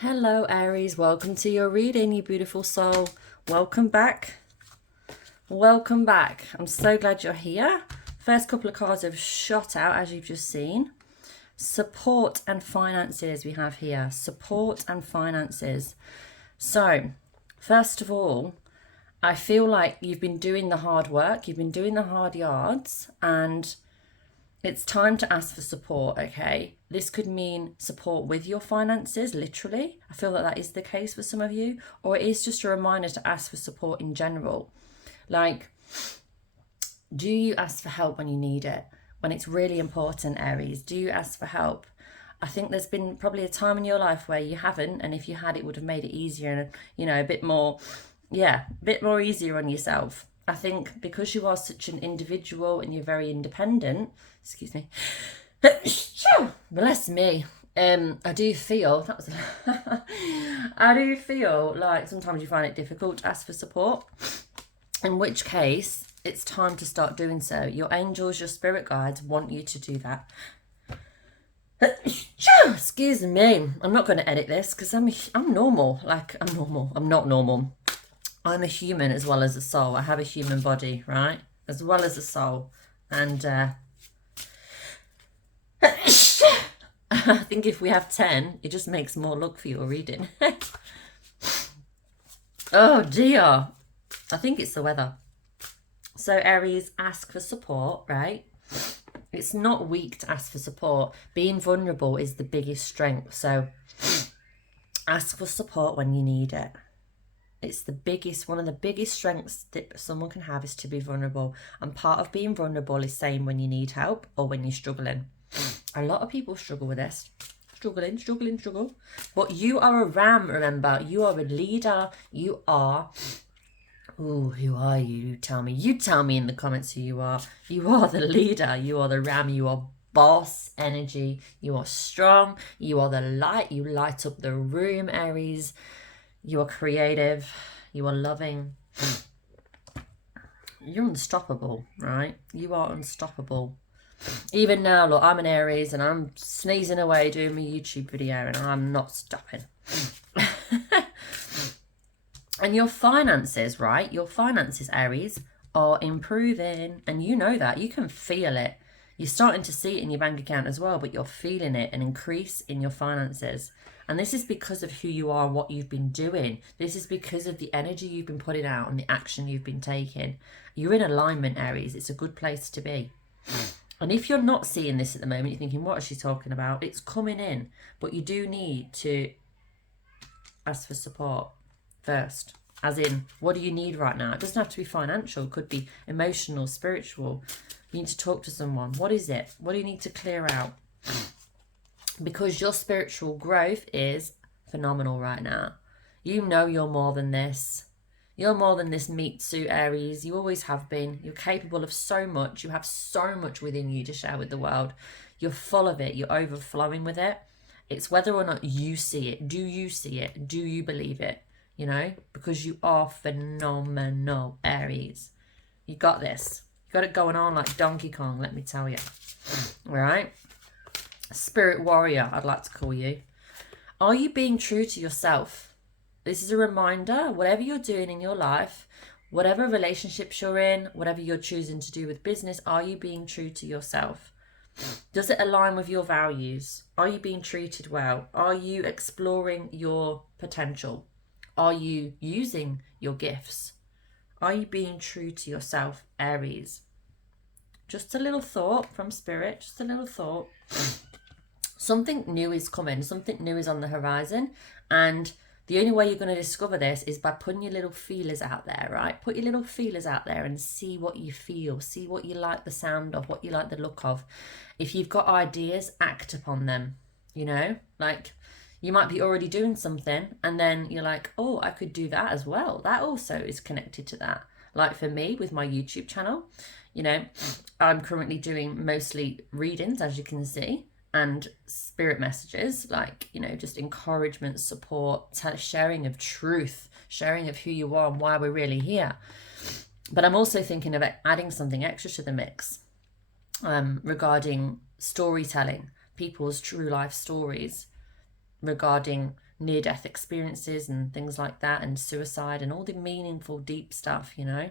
Hello Aries, welcome to your reading, you beautiful soul. Welcome back. Welcome back. I'm so glad you're here. First couple of cards have shot out, as you've just seen. Support and finances we have here. Support and finances. So, first of all, I feel like you've been doing the hard work, you've been doing the hard yards, and it's time to ask for support, okay? This could mean support with your finances, literally. I feel that that is the case for some of you. Or it is just a reminder to ask for support in general. Like, do you ask for help when you need it? When it's really important, Aries, do you ask for help? I think there's been probably a time in your life where you haven't, and if you had, it would have made it easier and, a bit more, a bit more easier on yourself. I think because you are such an individual and you're very independent, excuse me, bless me, I do feel, I do feel like sometimes you find it difficult to ask for support, in which case it's time to start doing so. Your angels, your spirit guides want you to do that. Excuse me, I'm not going to edit this because I'm normal. I'm not normal. I'm a human as well as a soul. I have a human body, right? As well as a soul. And I think if we have 10, it just makes more luck for your reading. Oh dear. I think it's the weather. So Aries, ask for support, right? It's not weak to ask for support. Being vulnerable is the biggest strength. So ask for support when you need it. It's one of the biggest strengths that someone can have is to be vulnerable. And part of being vulnerable is saying when you need help or when you're struggling. A lot of people struggle with this. Struggle. But you are a ram, remember. You are a leader. You are... Ooh, who are you? Tell me. You tell me in the comments who you are. You are the leader. You are the ram. You are boss energy. You are strong. You are the light. You light up the room, Aries. You are creative. You are loving. You're unstoppable, right? You are unstoppable. Even now, look, I'm an Aries and I'm sneezing away doing my YouTube video and I'm not stopping. And your finances, right? Your finances, Aries, are improving. And you know that. You can feel it. You're starting to see it in your bank account as well, but you're feeling it, an increase in your finances. And this is because of who you are and what you've been doing. This is because of the energy you've been putting out and the action you've been taking. You're in alignment, Aries. It's a good place to be. And if you're not seeing this at the moment, you're thinking, what is she talking about? It's coming in. But you do need to ask for support first. As in, what do you need right now? It doesn't have to be financial. It could be emotional, spiritual. You need to talk to someone. What is it? What do you need to clear out? Because your spiritual growth is phenomenal right now. You know you're more than this. You're more than this meat suit, Aries. You always have been. You're capable of so much. You have so much within you to share with the world. You're full of it. You're overflowing with it. It's whether or not you see it. Do you see it? Do you believe it? Because you are phenomenal, Aries. You got this. You got it going on like Donkey Kong, let me tell you. All right? Spirit warrior, I'd like to call you. Are you being true to yourself? This is a reminder, whatever you're doing in your life, whatever relationships you're in, whatever you're choosing to do with business, are you being true to yourself? Does it align with your values? Are you being treated well? Are you exploring your potential? Are you using your gifts? Are you being true to yourself, Aries? Just a little thought from Spirit, just a little thought. Something new is coming, something new is on the horizon, and the only way you're going to discover this is by putting your little feelers out there, right? Put your little feelers out there and see what you feel, see what you like the sound of, what you like the look of. If you've got ideas, act upon them, like you might be already doing something and then you're like, oh, I could do that as well. That also is connected to that. Like for me with my YouTube channel, I'm currently doing mostly readings, as you can see, and spirit messages, like, just encouragement, support, sharing of truth, sharing of who you are and why we're really here. But I'm also thinking of adding something extra to the mix regarding storytelling, people's true life stories, regarding near-death experiences and things like that, and suicide and all the meaningful, deep stuff, you know.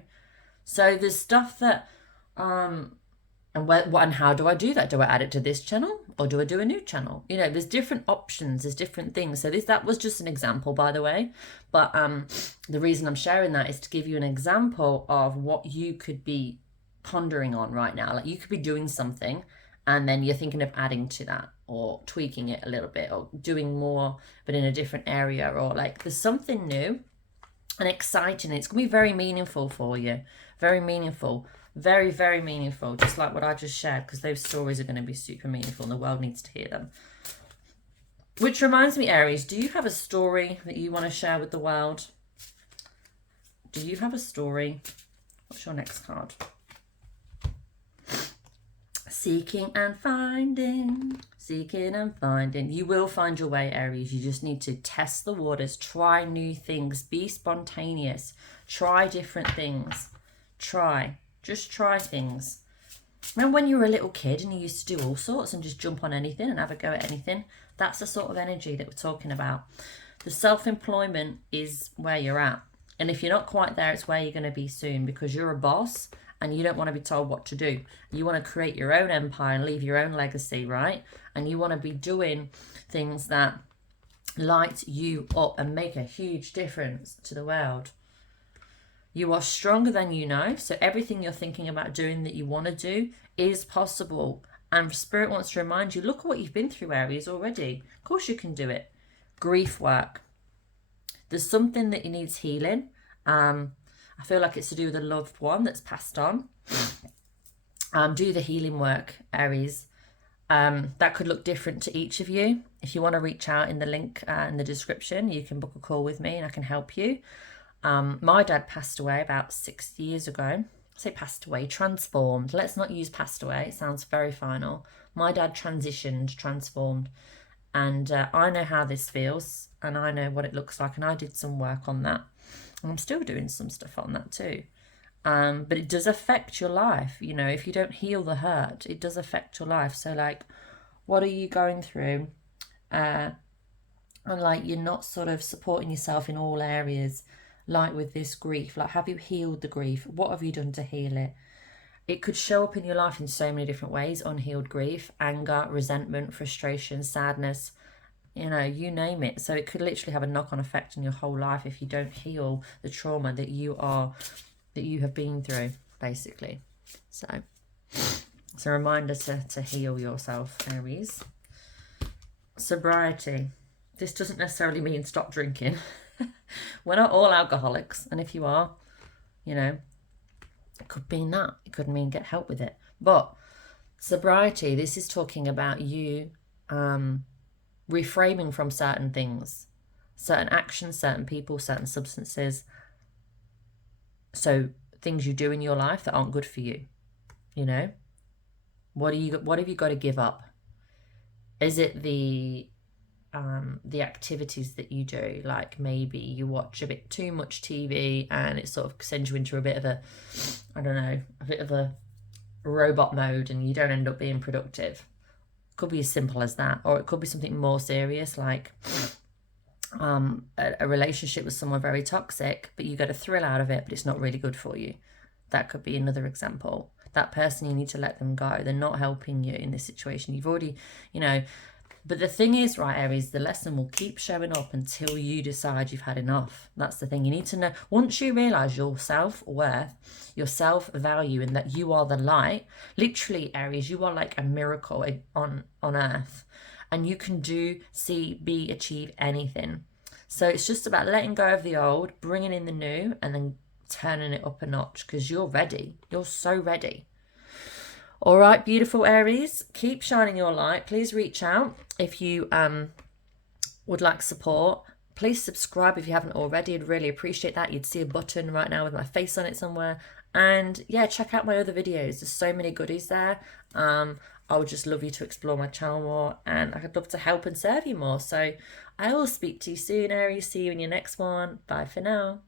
So there's stuff that, and how do I do that? Do I add it to this channel or do I do a new channel? You know, there's different options, there's different things. So that was just an example, by the way. But the reason I'm sharing that is to give you an example of what you could be pondering on right now. Like, you could be doing something and then you're thinking of adding to that or tweaking it a little bit or doing more but in a different area, or like there's something new and exciting. It's going to be very meaningful for you. Very meaningful. Very, very meaningful. Just like what I just shared, because those stories are going to be super meaningful and the world needs to hear them. Which reminds me, Aries, do you have a story that you want to share with the world? Do you have a story? What's your next card? Seeking and finding. Seeking and finding. You will find your way, Aries. You just need to test the waters, try new things, be spontaneous, try different things. Just try things. Remember when you were a little kid and you used to do all sorts and just jump on anything and have a go at anything? That's the sort of energy that we're talking about. The self-employment is where you're at. And if you're not quite there, it's where you're going to be soon, because you're a boss and you don't want to be told what to do. You want to create your own empire and leave your own legacy, right? And you want to be doing things that light you up and make a huge difference to the world. You are stronger than you know. So everything you're thinking about doing that you want to do is possible. And Spirit wants to remind you, look at what you've been through, Aries, already. Of course you can do it. Grief work. There's something that needs healing. I feel like it's to do with a loved one that's passed on. Do the healing work, Aries. That could look different to each of you. If you want to reach out in the link in the description, you can book a call with me and I can help you. My dad passed away about 6 years ago. I say passed away, transformed. Let's not use passed away. It sounds very final. My dad transitioned, transformed. And I know how this feels and I know what it looks like. And I did some work on that. And I'm still doing some stuff on that too. But it does affect your life. You know, if you don't heal the hurt, it does affect your life. So like, what are you going through? And like, you're not sort of supporting yourself in all areas. Like with this grief, like, have you healed the grief? What have you done to heal it? It could show up in your life in so many different ways. Unhealed grief, anger, resentment, frustration, sadness, you know, you name it. So it could literally have a knock-on effect on your whole life if you don't heal the trauma that you have been through, basically. So it's a reminder to heal yourself, Aries. Sobriety. This doesn't necessarily mean stop drinking. We're not all alcoholics, and if you are, you know, it could mean that. It could mean get help with it. But sobriety, this is talking about you reframing from certain things, certain actions, certain people, certain substances. So things you do in your life that aren't good for you, you know. What have you got to give up? Is it the activities that you do, like maybe you watch a bit too much TV and it sort of sends you into a bit of a, I don't know, a bit of a robot mode and you don't end up being productive. Could be as simple as that, or it could be something more serious, like a relationship with someone very toxic, but you get a thrill out of it, but it's not really good for you. That could be another example. That person, you need to let them go. They're not helping you in this situation. You've already, you know. But the thing is, right, Aries, the lesson will keep showing up until you decide you've had enough. That's the thing. You need to know, once you realise your self-worth, your self-value, and that you are the light, literally, Aries, you are like a miracle on earth. And you can do, see, be, achieve anything. So it's just about letting go of the old, bringing in the new, and then turning it up a notch, because you're ready. You're so ready. All right, beautiful Aries, keep shining your light. Please reach out if you would like support. Please subscribe if you haven't already. I'd really appreciate that. You'd see a button right now with my face on it somewhere. And yeah, check out my other videos. There's so many goodies there. I would just love you to explore my channel more, and I'd love to help and serve you more. So I will speak to you soon, Aries. See you in your next one. Bye for now.